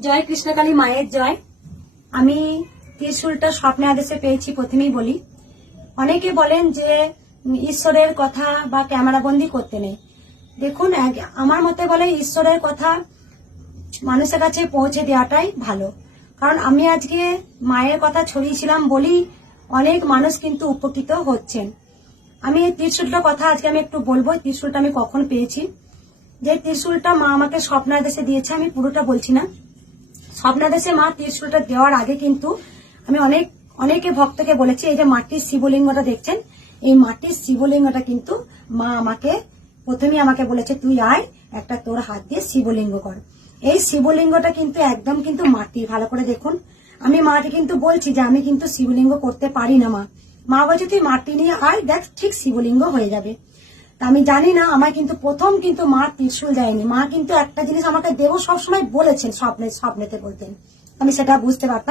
জয় কৃষ্ণকালী মায়ের জয়। আমি ত্রিশুলটা স্বপ্নে আদেশে পেয়েছি, প্রথমেই বলি। অনেকে বলেন যে ঈশ্বরের কথা বা ক্যামেরাবন্দি করতে নেই। দেখুন আমার মতে বলে ঈশ্বরের কথা মানুষের কাছে পৌঁছে দেওয়াটাই ভালো। কারণ আমি আজকে মায়ের কথা ছড়িয়েছিলাম বলি অনেক মানুষ কিন্তু উপকৃত হচ্ছেন। আমি এই ত্রিশুলটার কথা আজকে আমি একটু বলব, ত্রিশুলটা আমি কখন পেয়েছি। যে ত্রিশুলটা মা আমাকে স্বপ্নাদেশে দিয়েছে, আমি পুরোটা বলছি না। স্বপ্নাদেশে মা ত্রিশুলটা দেওয়ার আগে কিন্তু আমি অনেক, অনেকে ভক্তকে বলেছি, এই যে মাটির শিবলিঙ্গটা দেখছেন? এই মাটির শিবলিঙ্গটা কিন্তু মা আমাকে, প্রথমেই আমাকে বলেছে, তুই আয়, একটা তোর হাত দিয়ে শিবলিঙ্গ কর। এই শিবলিঙ্গটা কিন্তু একদম কিন্তু মাটি ভালো করে দেখুন। আমি মাকে কিন্তু বলছি যে, আমি কিন্তু শিবলিঙ্গ করতে পারি না মা। মা বলছে, তুই মাটি নিয়ে আয়, দেখ, ঠিক শিবলিঙ্গ হয়ে যাবে। আমি জানি না আমার কিন্তু প্রথম কিন্তু মা ত্রিশুল দেয়নি। মা কিন্তু একটা জিনিস আমাকে দেবো সবসময় বলেছেন, স্বপ্নে, স্বপ্নেতে বলতেন। আমি সেটা বুঝতে পারতাম।